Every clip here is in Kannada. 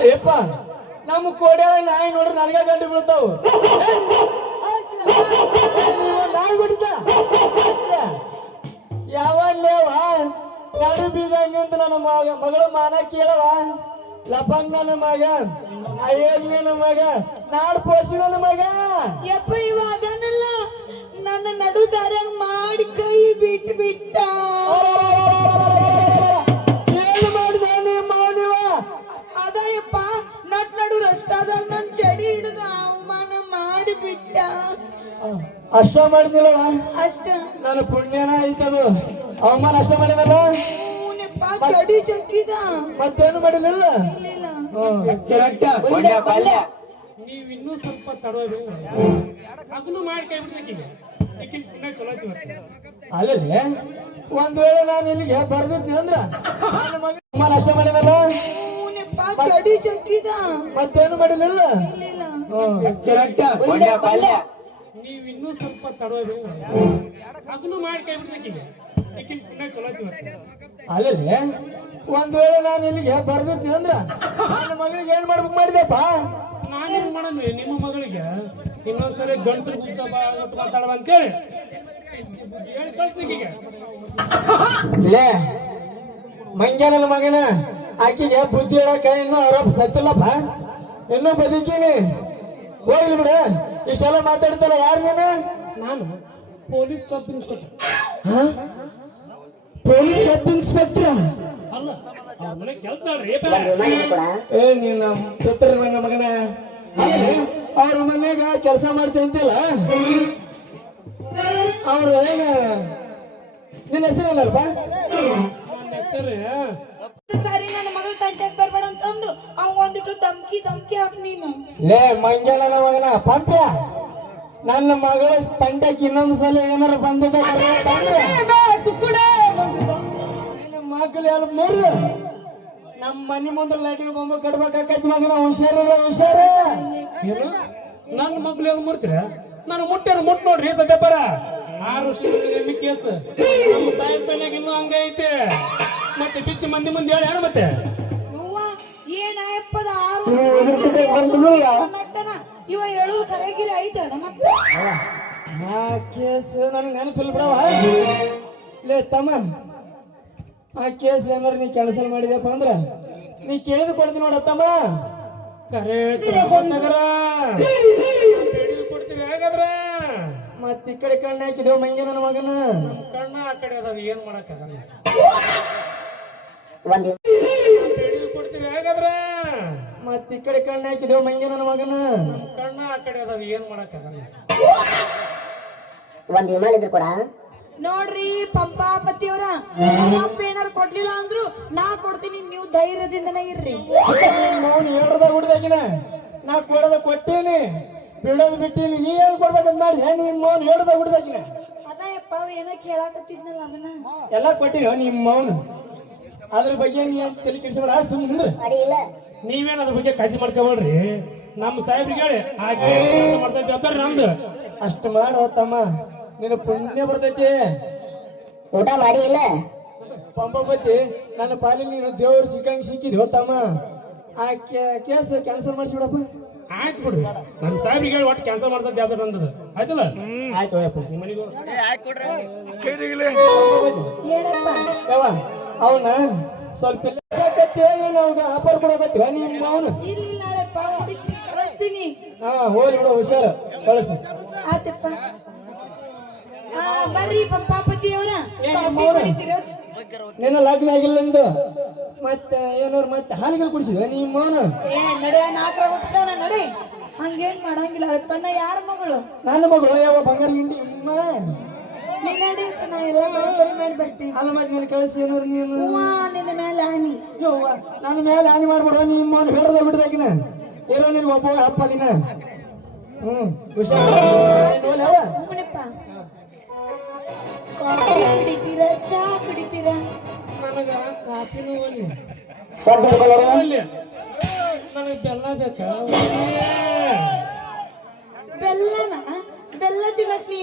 ಅಲ್ರಿಪ್ಪ ನಮ್ಮ ಕೋಡ್ಯಾಳ ನಾಯಿ ನೋಡ್ರಿ ನನಗ ಗಂಟು ಬೀಳ್ತಾವು. ನಾಯಿ ಬಿಡ್ತ ಯಾವಲ್ಲೇವ? ನಡು ಬೀದಂಗಿಂತ ನನ್ನ ಮಗ, ಮಗಳ ಮಾನ ಕೇಳವ? ಲಪಂಗ್ ನನ್ನ ಮಗ ಅಯ್ಯಗ್ ನನ್ನ ಮಗ, ನಾಡ್ ಪೋಷಿ ನನ್ನ ಮಗ. ಯಪ್ಪ, ಇವ ಅದನ್ನಲ್ಲ, ನನ್ನ ನಡು ದಾರ್ಯಾಗ ಮಾಡಿ ಕೈ ಬಿಟ್ಟು ಬಿಟ್ಟ ಬಿಟ್ಟ. ಅಷ್ಟ ಮಾಡಿದಿಲ್ಲ ಅಷ್ಟ. ನನ್ನ ಪುಣ್ಯನ ಐತದು ಅವಮಾನ ಅಷ್ಟ ಮಾಡಿದಲ್ಲ? ಚಡಿ ಜಗ್ಗಿದ. ಮತ್ತೇನು ಮಾಡಿದಿಲ್ಲ ನೀವಿನ್ನೂ ನೀವ್ ಇನ್ನೂ ಸ್ವಲ್ಪ ತಡೋದು. ಅದನ್ನು ಮಾಡಿ ಕೈ ಬಿಡ್ಬೇಕೀಗ ಈಗಿನ ಪುಣ್ಯ ಚಲೋ ಐತಿ ಇವತ್ತು. ಅಲ್ಲಲ್ಲಿ ಒಂದ್ ವೇಳೆ ನಾನು ಇಲ್ಲಿಗೆ ಬರ್ದಿದ್ದೆ ಅಂದ್ರ ನನ್ನ ಮಗ ಅವಮಾನ ಅಷ್ಟ ಮಾಡಿದಲ್ಲ? ಚಡಿ ಜಗ್ಗಿದ. ಮತ್ತೇನು ಮಾಡಿದಿಲ್ಲ ನೀವಿನ್ನೂ ನೀವ್ ಇನ್ನೂ ಸ್ವಲ್ಪ ತಡೋದು ಅದನ್ನು ಮಾಡಿ ಕೈ ಬಿಡ್ಬೇಕೀಗ. ಅಲ್ಲಲ್ಲಿ ಒಂದ್ ವೇಳೆ ನಾನು ಇಲ್ಲಿಗೆ ಬರ್ದಿದ್ದೆ ಅಂದ್ರ ನನ್ನ ಮಗಳಿಗೆ ಏನ್ ಮಾಡ್ಬೇಕು ಮಾಡಿದೆಪ್ಪ ನಾನೇನ್ ಮಾಡಿ ನಿಮ್ಮ ಮಗಳಿಗೆ ಇನ್ನೊಂದ್ಸರಿ ಗಂಟು ಮಾತಾಡುವಂತೇಳಿ ಮಾತಾಡುವ ಅಂತೇಳಿ. ಹೇಳಿ ಕಳ್ಸ್ಲಿಕ್ಕೆ ಮಗನ? ಆಕಿಗೆ ಬುದ್ಧಿ ಹೇಳಕ ಇನ್ನು ಆರೋಪ ಸತ್ತಿಲ್ಲಪ್ಪ. ಇನ್ನೂ ಬದುಕೀನಿ. ಹೋಗ್ಲಿ ಬಿಡ. ಇಷ್ಟೆಲ್ಲ ಮಾತಾಡ್ತಾರ ಯಾರು ನೀನು? ನಾನು ಪೊಲೀಸ್ ಸಬ್ ಇನ್ಸ್ಪೆಕ್ಟರ್. ಹ? Police sub inspector? ಏ ನೀನ್ ಪುತ್ರ ನನ್ನ ಮಗನ? ಅವ್ರ ಮನ್ಯಾಗ ಕೆಲಸ ಮಾಡ್ತೇ ಅಂತಿಲ್ಲ? ಅವ್ರ ಏನ ನಿನ್ನ ಹೆಸರೇನಲ್ಪ ನನ್ನ ಹೆಸರು ಸರಿ ನನ್ನ ಮಗಳ ತಂಟೆಗೆ ಬರ್ಬೇಡ ಅಂತಂದು ಅವ ಒಂದಿಟ್ಟು ಧಮ್ಕಿ ಧಮ್ಕಿ ಹಾಕ್ ನೀನು. ಲೇ ನನ್ನ ಮಗನ ಪಂಪ್ಯ. ನನ್ನ ಮಗಳ ತಂಟಕ್ಕೆ ಇನ್ನೊಂದು ಸಲ ಏನಾರು ಬಂದಿದೆ ಮಕ್ಕಳು ಎಲ್ಲ ಮೂರು. ನಮ್ಮ ಮನೆ ಮುಂದೆ ಲೈಟಿನ ಬೊಂಬ ಕಟ್ಬೇಕಾಕೈತಿ ಮಗನ ಹುಷಾರ. ಹುಷಾರ ನನ್ನ ಮಗಳು ಎಲ್ಲ ಮುರ್ತೀರ ನಾನು ಮುಟ್ಟೆ ಮುಟ್ ನೋಡ್ರಿ ಸಭ್ಯಪರ ಆರು ವರ್ಷ ಎಮ್ಮಿ ಕೇಸ್ ನಮ್ಮ ತಾಯಿ ಪೈನಾಗ ಇನ್ನೂ ಹಂಗ ಐತೆ. ಮತ್ತೆ ಬಿಚ್ಚಿ ಮಂದಿ ಮುಂದೆ ಹೇಳ ಏನು ಮತ್ತೆ. ಯವ್ವ ಏನಾಯಪ್ಪದ ಆರು ಇವ ಹೇಳುದು ಕರೆಗಿರಿ ಐತಣ ಮತ್ತೆ ಆ ಕೇಸ್ ನನಗೆ ನೆನಪಿಲ್ಲ ಬಿಡವ ಲೇ ತಮ್ಮ. ಆ ಕೇಸ್ ಏನಾರ ನೀ ಕೆಲಸ ಮಾಡಿದಪ್ಪ ಅಂದ್ರ? ನೀ ಕೇಳಿದ್ ಕೊಡ್ತೀನಿ ನೋಡ ತಮ್ಮ. ಕರೆ ನಗರ. ಕೊಡ್ತೀರಿ ಹೇಗಾದ್ರ? ಮತ್ ಈ ಕಡೆ ಕಣ್ಣ ಹಾಕಿದೇವ್ ಮಂಗೆ ನನ್ನ ಮಗನ ಕಣ್ಣ ಆ ಕಡೆ ಅದಾವ ಏನ್ ಮಾಡಕ್ಕಾಗಲ್ಲ. ಕೊಡ್ತೀರಿ ಹೇಗಾದ್ರ? ಮತ್ ಈ ಕಡೆ ಕಣ್ಣು ಹಾಕಿದೇವ್ ಮಂಗೆ ನನ್ನ ಮಗನ. ಕಣ್ಣ ಆ ಕಡೆ ಅದಾವ ಏನ್ ಮಾಡಕ್ ಒಂದ್ ವಿಮಾನ ಇದ್ರು ಕೂಡ. ನೋಡ್ರಿ ಪಂಪಾಪತಿಯವರ ಅಪ್ಪ ಏನಾರ ಕೊಡ್ಲಿಲ್ಲ ಅಂದ್ರು ನಾ ಕೊಡ್ತೀನಿ ನೀವು ಧೈರ್ಯದಿಂದನೇ ಇರ್ರಿ. ನಾವು ಹೇಳ್ರದ ಹುಡ್ದಾಗಿನ ನಾ ಕೊಡದ ಕೊಟ್ಟೀನಿ ಬಿಡೋದ್ ಬಿಟ್ಟೀನಿ ನೀ ಏನ್ ಕೊಡ್ಬೇಕಂತ ಮಾಡಿ ನಿಮ್ಮ ಮೌನ್ ಹೇಳ್ದ ಹುಡ್ದಾಗಿನ ಏನಕ್ಕೆ ಏನೋ ಕೇಳಾಕತ್ತಿದ್ನಲ್ಲ ಅದನ್ನ. ಎಲ್ಲ ಕೊಟ್ಟಿರೋ ನಿಮ್ಮ ಮೌನ್. ಅದ್ರ ಬಗ್ಗೆ ನೀ ತಲೆ ಕೆಡಿಸ್ಬೇಡ ಸುಮ್ಮನೆ ನೀವೇನ್ ಅದ್ರ ಬಗ್ಗೆ ಕಾಳಜಿ ಮಾಡ್ಕೋಬೇಡ್ರಿ. ನಮ್ಮ ಸಾಹೇಬ್ರಿಗೆ ಹೇಳಿ ಮಾಡ್ತಾ ಜವಾಬ್ದಾರಿ ನಮ್ದು. ಅಷ್ಟು ಮಾಡೋ ತಮ್ಮ ನಿನ್ನ ಪುಣ್ಯ ಬರ್ತೈತಿ. ಊಟ ಮಾಡಿ ಇಲ್ಲ? ಪಂಪಪತಿ ನನ್ನ ಪಾಲಿ ನೀನು ದೇವ್ರು ಸಿಕ್ಕಂಗ್ ಸಿಕ್ಕಿದ್ ಹೋತಮ್ಮ ಆ ಕೇಸ್ ಕ್ಯಾನ್ಸಲ್ ಮಾಡಿಸ್ಬಿಡಪ್ಪ. ಆಯ್ತು ಬಿಡು. ನನ್ನ ಸಾಹೇಬ್ರಿಗೆ ಹೇಳಿ ಒಟ್ಟು ಕ್ಯಾನ್ಸಲ್ ಮಾಡ್ಸೋ ಜವಾಬ್ದಾರಿ ನಂದು ಆಯ್ತಲ್ಲ? ಆಯ್ತು ಅಯ್ಯಪ್ಪ ನಿಮ್ಮ ಮನೆಗೆ ಹೋಗು. ಏನಪ್ಪ? ಯಾವ ಅವನ ಸ್ವಲ್ಪ ನಾವು ಆಫರ್ ಕೊಡಕತ್ತೀವ ನಿಮ್ಮ ಅವನು. ನಾಳೆ ಹಾ ಹೋಗಿ ಬಿಡು ಹುಷಾರ. ಕಳಿಸಿ. ಆತಪ್ಪ. ಆ, ಬರ್ರಿ ಪಾಪತಿಯವರ ನಿನ್ನ ಲಗ್ನ ಆಗಿಲ್ಲ ಎಂದು ಮತ್ತೆ ಏನಾರು ಮತ್ತೆ ಹಾಲಿಗೆಲ್ಲ ಕುಡಿಸಿದ ನಿಮ್ಮ ಅವನು? ನಡೆ ನಾಲ್ಕರ ಹುಟ್ಟದವನ ನಡೆ ಹಂಗೇನ್ ಮಾಡಂಗಿಲ್ಲ. ಅಪ್ಪಣ್ಣ ಯಾರ ಮಗಳು? ನನ್ನ ಮಗಳು ಯಾವ ಬಂಗಾರ ಹಿಂಡಿ ನೀನ್ ನಡಿ ನಾ ಎಲ್ಲ ಬರೋಬ್ಬರಿ ಮಾಡಿ ಬರ್ತೀನಿ. ಅಲ್ಲ ಮತ್ತೆ ನೀನು ಕಳಿಸಿ ಏನಾರು ನೀನು? ಹೂವ ನಿನ್ನ ಮೇಲೆ ಹಾನಿ ಯವ್ವ ನನ್ನ ಮೇಲೆ ಹಾನಿ ಮಾಡ್ಬಿಡುವ ನಿಮ್ಮ ಅವನು ಹೇಳದ ಬಿಡ್ದಾಕಿನ ಇರೋ ನಿನ್ ಒಬ್ಬ ಅಪ್ಪ ದಿನ ಹ್ಮ್ ಹುಷಾರ ಕಾಫಿ ಕುಡಿತೀರಾ ಚಾ ಕುಡಿತೀರಾ? ನನಗ ಕಾಫಿನೂ ಒಲ್ಲಿ ಸರ್ ಹಿಡ್ಕೊಳ್ಳೋರು ಒಲ್ಲಿ ನನಗೆ ಬೆಲ್ಲ ಬೇಕಾ? ಬೆಲ್ಲನ?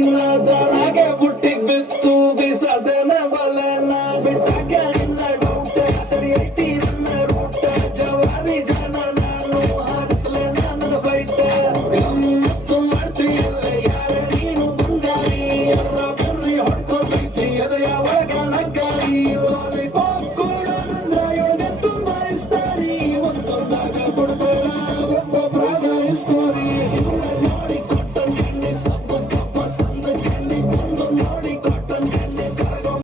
ಮಂಗಳೂರು ಬುಟ್ಟಿ ಬಿತ್ತು ಬೀಸದನ